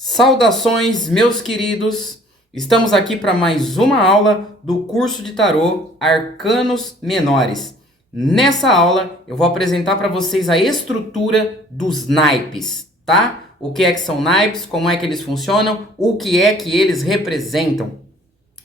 Saudações, meus queridos! Estamos aqui para mais uma aula do curso de tarô Arcanos Menores. Nessa aula eu vou apresentar para vocês a estrutura dos naipes, tá? O que é que são naipes, como é que eles funcionam, o que é que eles representam.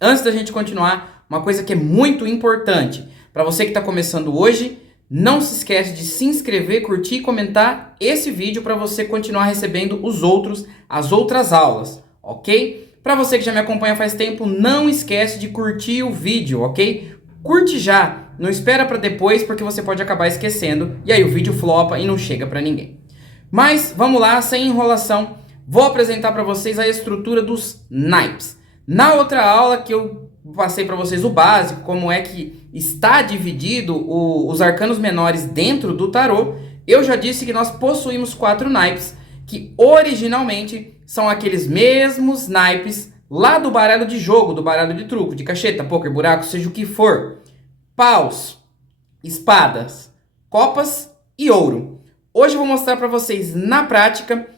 Antes da gente continuar, uma coisa que é muito importante para você que está começando hoje, não se esquece de se inscrever, curtir e comentar esse vídeo para você continuar recebendo as outras aulas, ok? Para você que já me acompanha faz tempo, não esquece de curtir o vídeo, ok? Curte já, não espera para depois porque você pode acabar esquecendo e aí o vídeo flopa e não chega para ninguém. Mas vamos lá, sem enrolação, vou apresentar para vocês a estrutura dos naipes. Na outra aula que eu passei para vocês o básico, como é que está dividido os arcanos menores dentro do tarô, eu já disse que nós possuímos 4 naipes, que originalmente são aqueles mesmos naipes lá do baralho de jogo, do baralho de truco, de cacheta, pôquer, buraco, seja o que for. Paus, espadas, copas e ouro. Hoje eu vou mostrar para vocês na prática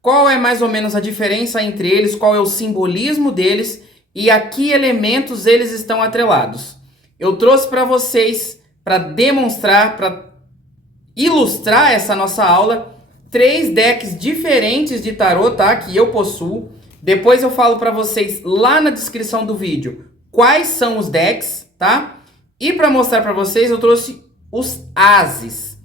qual é mais ou menos a diferença entre eles, qual é o simbolismo deles e a que elementos eles estão atrelados. Eu trouxe para vocês, para demonstrar, para ilustrar essa nossa aula, 3 decks diferentes de tarô, tá? Que eu possuo. Depois eu falo para vocês lá na descrição do vídeo quais são os decks, tá? E para mostrar para vocês eu trouxe os ases.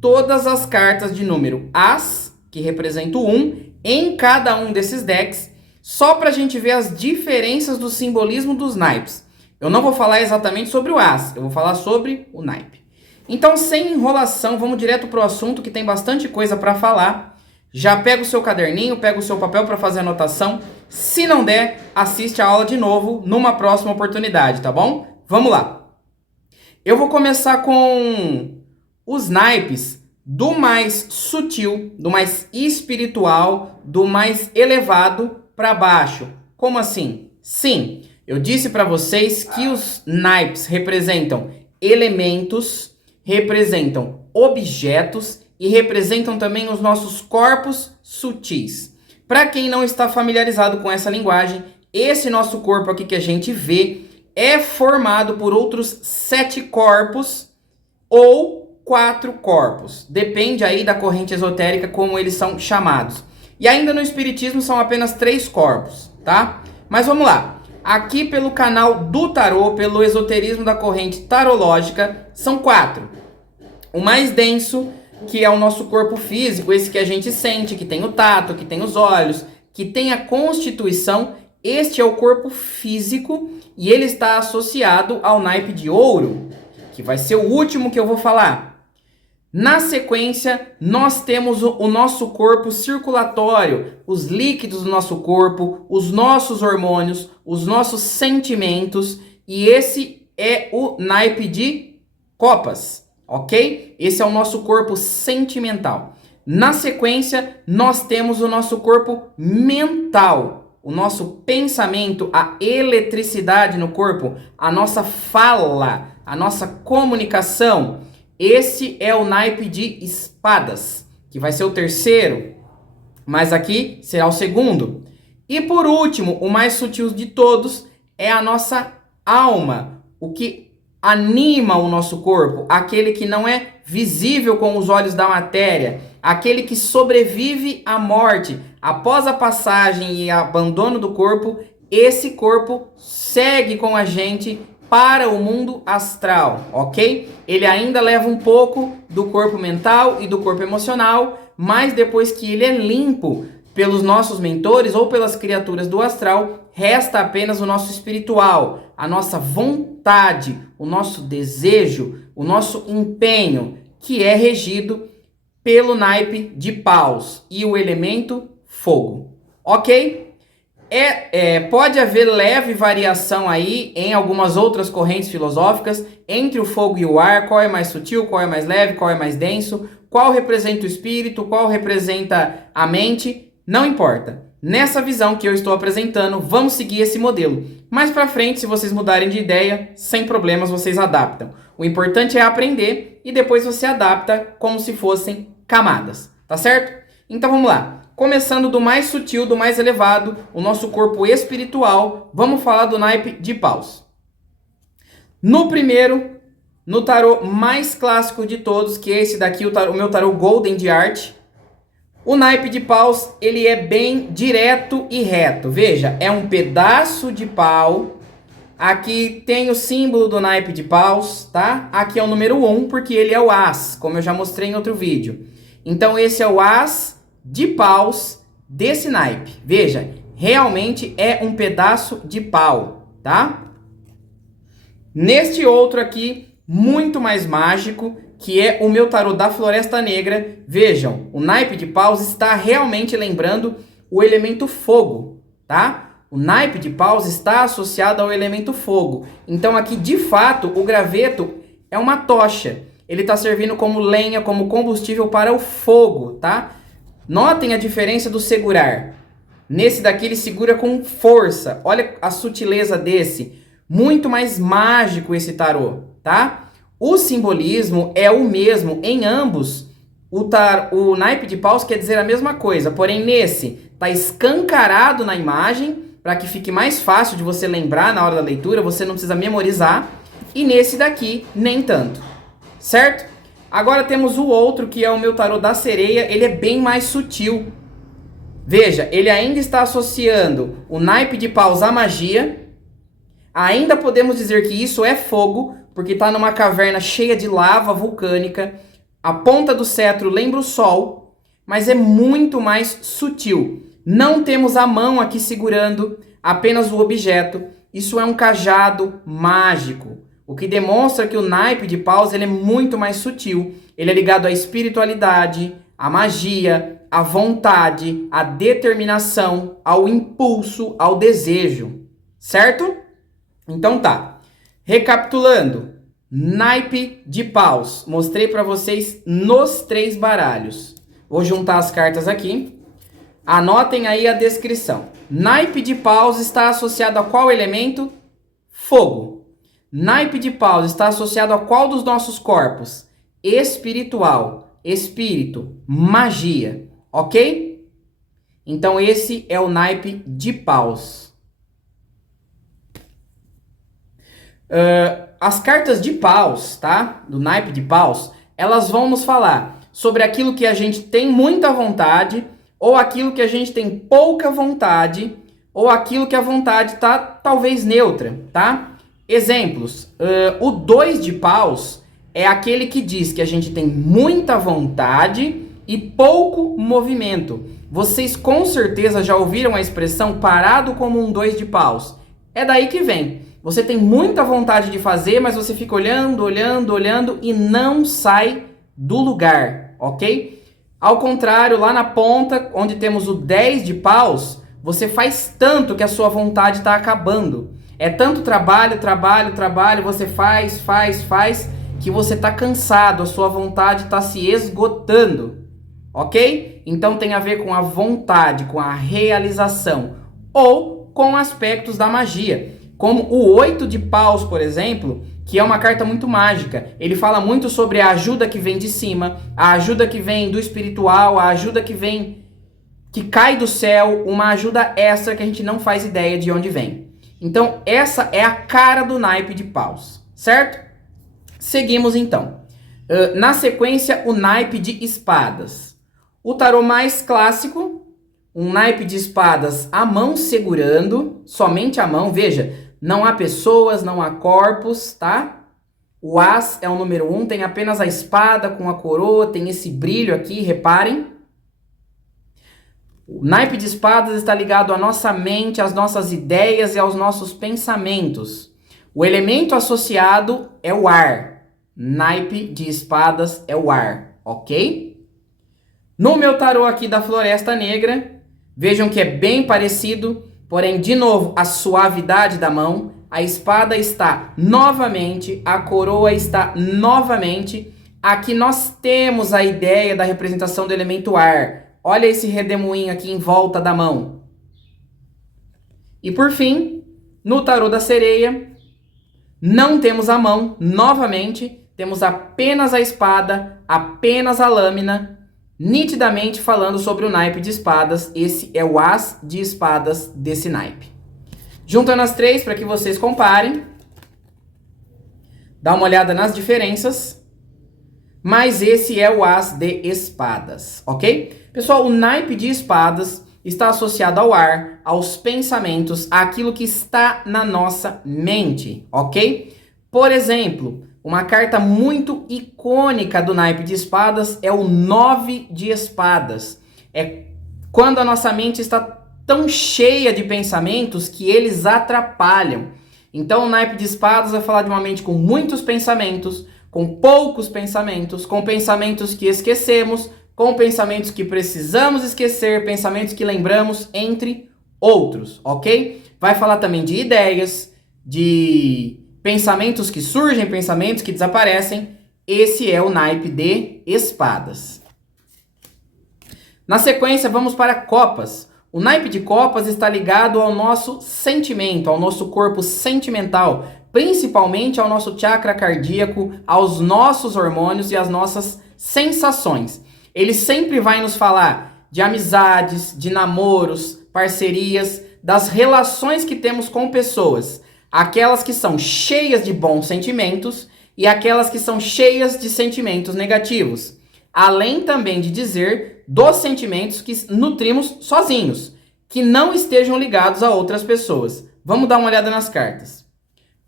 Todas as cartas de número as, que representa o 1, em cada um desses decks, só para a gente ver as diferenças do simbolismo dos naipes. Eu não vou falar exatamente sobre o as, eu vou falar sobre o naipe. Então, sem enrolação, vamos direto para o assunto que tem bastante coisa para falar. Já pega o seu caderninho, pega o seu papel para fazer anotação. Se não der, assiste a aula de novo numa próxima oportunidade, tá bom? Vamos lá. Eu vou começar com os naipes do mais sutil, do mais espiritual, do mais elevado para baixo. Como assim? Sim, eu disse para vocês que os naipes representam elementos, representam objetos e representam também os nossos corpos sutis. Para quem não está familiarizado com essa linguagem, esse nosso corpo aqui que a gente vê é formado por outros 7 corpos ou 4 corpos. Depende aí da corrente esotérica como eles são chamados. E ainda no espiritismo são apenas 3 corpos, tá? Mas vamos lá. Aqui pelo canal do tarô, pelo esoterismo da corrente tarológica, são 4. O mais denso, que é o nosso corpo físico, esse que a gente sente, que tem o tato, que tem os olhos, que tem a constituição, este é o corpo físico e ele está associado ao naipe de ouro, que vai ser o último que eu vou falar. Na sequência, nós temos o nosso corpo circulatório, os líquidos do nosso corpo, os nossos hormônios, os nossos sentimentos, e esse é o naipe de copas, ok? Esse é o nosso corpo sentimental. Na sequência, nós temos o nosso corpo mental, o nosso pensamento, a eletricidade no corpo, a nossa fala, a nossa comunicação. Esse é o naipe de espadas, que vai ser o terceiro, mas aqui será o segundo. E por último, o mais sutil de todos, é a nossa alma, o que anima o nosso corpo, aquele que não é visível com os olhos da matéria, aquele que sobrevive à morte. Após a passagem e abandono do corpo, esse corpo segue com a gente para o mundo astral, ok? Ele ainda leva um pouco do corpo mental e do corpo emocional, mas depois que ele é limpo pelos nossos mentores ou pelas criaturas do astral, resta apenas o nosso espiritual, a nossa vontade, o nosso desejo, o nosso empenho, que é regido pelo naipe de paus e o elemento fogo, ok? Pode haver leve variação aí em algumas outras correntes filosóficas entre o fogo e o ar, qual é mais sutil, qual é mais leve, qual é mais denso, qual representa o espírito, qual representa a mente, não importa. Nessa visão que eu estou apresentando, vamos seguir esse modelo. Mais pra frente, se vocês mudarem de ideia, sem problemas, vocês adaptam. O importante é aprender e depois você adapta como se fossem camadas, tá certo? Então vamos lá. Começando do mais sutil, do mais elevado, o nosso corpo espiritual, vamos falar do naipe de paus. No primeiro, no tarô mais clássico de todos, que é esse daqui, o meu tarô Golden de arte, o naipe de paus, ele é bem direto e reto. Veja, é um pedaço de pau. Aqui tem o símbolo do naipe de paus, tá? Aqui é o número 1, porque ele é o as, como eu já mostrei em outro vídeo. Então esse é o as de paus desse naipe. Veja, realmente é um pedaço de pau, tá? Neste outro aqui, muito mais mágico, que é o meu tarô da Floresta Negra. Vejam, o naipe de paus está realmente lembrando o elemento fogo, tá? O naipe de paus está associado ao elemento fogo. Então aqui, de fato, o graveto é uma tocha. Ele está servindo como lenha, como combustível para o fogo, tá? Notem a diferença do segurar. Nesse daqui ele segura com força. Olha a sutileza desse. Muito mais mágico esse tarô, tá? O simbolismo é o mesmo em ambos. O naipe de paus quer dizer a mesma coisa, porém nesse tá escancarado na imagem, para que fique mais fácil de você lembrar na hora da leitura, você não precisa memorizar. E nesse daqui, nem tanto. Certo? Agora temos o outro, que é o meu tarô da sereia. Ele é bem mais sutil. Veja, ele ainda está associando o naipe de paus à magia. Ainda podemos dizer que isso é fogo, porque está numa caverna cheia de lava vulcânica. A ponta do cetro lembra o sol, mas é muito mais sutil. Não temos a mão aqui segurando, apenas o objeto. Isso é um cajado mágico. O que demonstra que o naipe de paus ele é muito mais sutil. Ele é ligado à espiritualidade, à magia, à vontade, à determinação, ao impulso, ao desejo. Certo? Então tá. Recapitulando. Naipe de paus. Mostrei para vocês nos 3 baralhos. Vou juntar as cartas aqui. Anotem aí a descrição. Naipe de paus está associado a qual elemento? Fogo. Naipe de paus está associado a qual dos nossos corpos? Espiritual, espírito, magia, ok? Então esse é o naipe de paus. As cartas de paus, tá? Do naipe de paus, elas vão nos falar sobre aquilo que a gente tem muita vontade, ou aquilo que a gente tem pouca vontade, ou aquilo que a vontade está talvez neutra, tá? Exemplos, o 2 de paus é aquele que diz que a gente tem muita vontade e pouco movimento. Vocês com certeza já ouviram a expressão parado como um 2 de paus. É daí que vem. Você tem muita vontade de fazer, mas você fica olhando, olhando, olhando e não sai do lugar, ok? Ao contrário, lá na ponta, onde temos o 10 de paus, você faz tanto que a sua vontade está acabando. É tanto trabalho, trabalho, trabalho, você faz, que você está cansado, a sua vontade está se esgotando, ok? Então tem a ver com a vontade, com a realização, ou com aspectos da magia, como o 8 de paus, por exemplo, que é uma carta muito mágica. Ele fala muito sobre a ajuda que vem de cima, a ajuda que vem do espiritual, a ajuda que cai do céu, uma ajuda extra que a gente não faz ideia de onde vem. Então, essa é a cara do naipe de paus, certo? Seguimos, então. Na sequência, o naipe de espadas. O tarô mais clássico, um naipe de espadas, a mão segurando, somente a mão. Veja, não há pessoas, não há corpos, tá? O as é o número 1, tem apenas a espada com a coroa, tem esse brilho aqui, reparem. O naipe de espadas está ligado à nossa mente, às nossas ideias e aos nossos pensamentos. O elemento associado é o ar. Naipe de espadas é o ar, ok? No meu tarô aqui da Floresta Negra, vejam que é bem parecido, porém, de novo, a suavidade da mão. A espada está novamente, a coroa está novamente. Aqui nós temos a ideia da representação do elemento ar. Olha esse redemoinho aqui em volta da mão. E por fim, no tarô da sereia, não temos a mão, novamente, temos apenas a espada, apenas a lâmina. nitidamente falando sobre o naipe de espadas. Esse é o as de espadas desse naipe. Juntando as três para que vocês comparem. Dá uma olhada nas diferenças. Mas esse é o as de espadas, ok? Pessoal, o naipe de espadas está associado ao ar, aos pensamentos, àquilo que está na nossa mente, ok? Por exemplo, uma carta muito icônica do naipe de espadas é o 9 de espadas. É quando a nossa mente está tão cheia de pensamentos que eles atrapalham. Então, o naipe de espadas vai falar de uma mente com muitos pensamentos, com poucos pensamentos, com pensamentos que esquecemos, com pensamentos que precisamos esquecer, pensamentos que lembramos, entre outros, ok? Vai falar também de ideias, de pensamentos que surgem, pensamentos que desaparecem. Esse é o naipe de espadas. Na sequência, vamos para copas. O naipe de copas está ligado ao nosso sentimento, ao nosso corpo sentimental, principalmente ao nosso chakra cardíaco, aos nossos hormônios e às nossas sensações. Ele sempre vai nos falar de amizades, de namoros, parcerias, das relações que temos com pessoas. Aquelas que são cheias de bons sentimentos e aquelas que são cheias de sentimentos negativos. Além também de dizer dos sentimentos que nutrimos sozinhos, que não estejam ligados a outras pessoas. Vamos dar uma olhada nas cartas.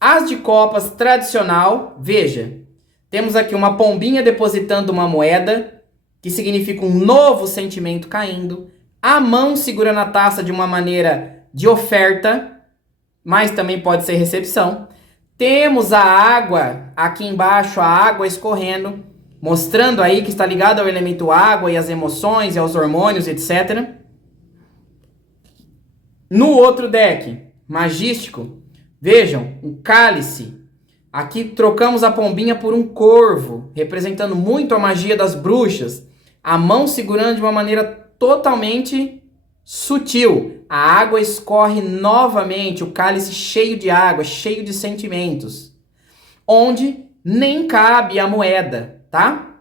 As de copas tradicional, veja, temos aqui uma pombinha depositando uma moeda, que significa um novo sentimento caindo. A mão segurando a taça de uma maneira de oferta, mas também pode ser recepção. Temos a água aqui embaixo, a água escorrendo, mostrando aí que está ligado ao elemento água e às emoções e aos hormônios, etc. No outro deck, magístico, vejam, o cálice. Aqui trocamos a pombinha por um corvo, representando muito a magia das bruxas. A mão segurando de uma maneira totalmente sutil. A água escorre novamente, o cálice cheio de água, cheio de sentimentos. Onde nem cabe a moeda, tá?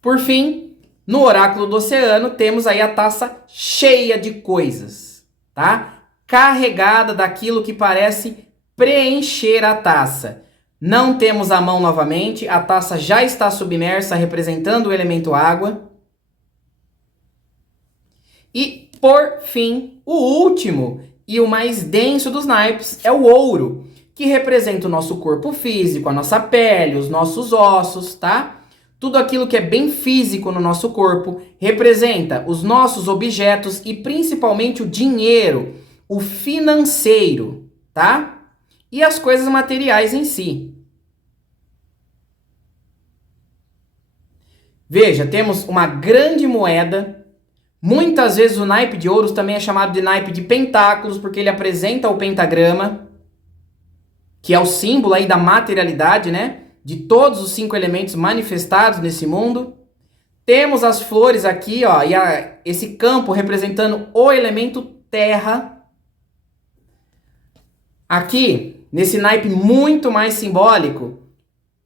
Por fim, no oráculo do oceano, temos aí a taça cheia de coisas, tá? Carregada daquilo que parece preencher a taça. Não temos a mão novamente, a taça já está submersa, representando o elemento água. E, por fim, o último e o mais denso dos naipes é o ouro, que representa o nosso corpo físico, a nossa pele, os nossos ossos, tá? Tudo aquilo que é bem físico no nosso corpo, representa os nossos objetos e principalmente o dinheiro, o financeiro, tá? E as coisas materiais em si. Veja, temos uma grande moeda. Muitas vezes o naipe de ouros também é chamado de naipe de pentáculos, porque ele apresenta o pentagrama, que é o símbolo aí da materialidade, né? De todos os 5 elementos manifestados nesse mundo. Temos as flores aqui, ó, e esse campo representando o elemento terra. Aqui, nesse naipe muito mais simbólico,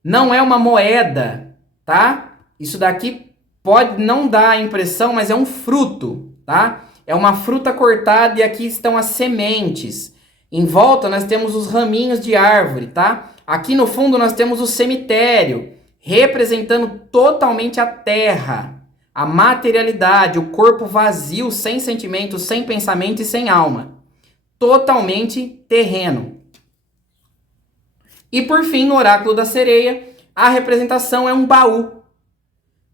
não é uma moeda, tá? Isso daqui pode não dar a impressão, mas é um fruto, tá? É uma fruta cortada e aqui estão as sementes. Em volta nós temos os raminhos de árvore, tá? Aqui no fundo nós temos o cemitério, representando totalmente a terra, a materialidade, o corpo vazio, sem sentimento, sem pensamento e sem alma. Totalmente terreno. E por fim, no oráculo da sereia, a representação é um baú.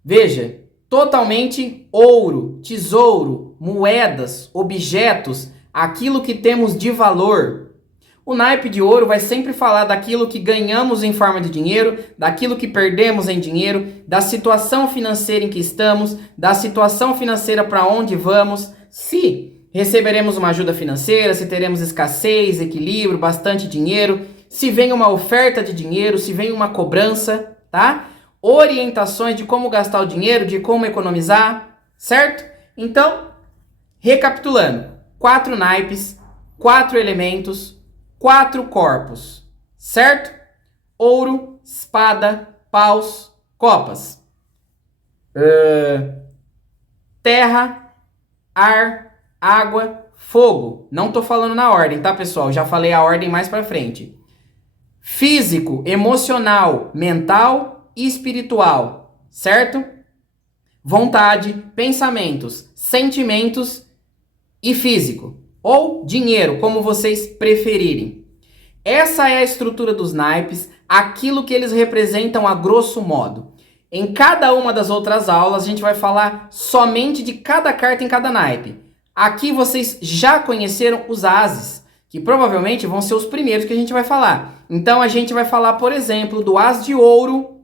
Veja, totalmente ouro, tesouro, moedas, objetos, aquilo que temos de valor. O naipe de ouro vai sempre falar daquilo que ganhamos em forma de dinheiro, daquilo que perdemos em dinheiro, da situação financeira em que estamos, da situação financeira para onde vamos, se receberemos uma ajuda financeira, se teremos escassez, equilíbrio, bastante dinheiro, se vem uma oferta de dinheiro, se vem uma cobrança, tá? Orientações de como gastar o dinheiro, de como economizar, certo? Então, recapitulando, 4 naipes, 4 elementos, 4 corpos, certo? Ouro, espada, paus, copas. terra, ar, água, fogo. Não tô falando na ordem, tá, pessoal? Já falei a ordem mais pra frente. Físico, emocional, mental e espiritual, certo? Vontade, pensamentos, sentimentos e físico. Ou dinheiro, como vocês preferirem. Essa é a estrutura dos naipes, aquilo que eles representam a grosso modo. Em cada uma das outras aulas, a gente vai falar somente de cada carta em cada naipe. Aqui vocês já conheceram os ases, que provavelmente vão ser os primeiros que a gente vai falar. Então a gente vai falar, por exemplo, do as de ouro.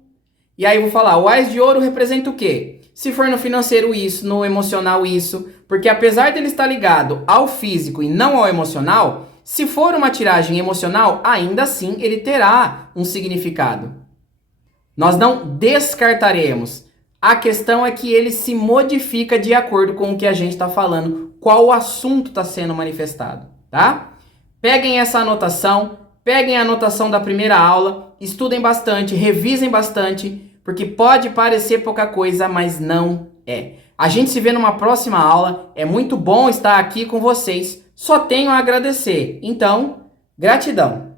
E aí eu vou falar, o as de ouro representa o quê? Se for no financeiro isso, no emocional isso. Porque apesar dele estar ligado ao físico e não ao emocional, se for uma tiragem emocional, ainda assim ele terá um significado. Nós não descartaremos. A questão é que ele se modifica de acordo com o que a gente está falando, qual o assunto está sendo manifestado, tá? Peguem essa anotação, peguem a anotação da primeira aula, estudem bastante, revisem bastante, porque pode parecer pouca coisa, mas não é. A gente se vê numa próxima aula, é muito bom estar aqui com vocês, só tenho a agradecer. Então, gratidão!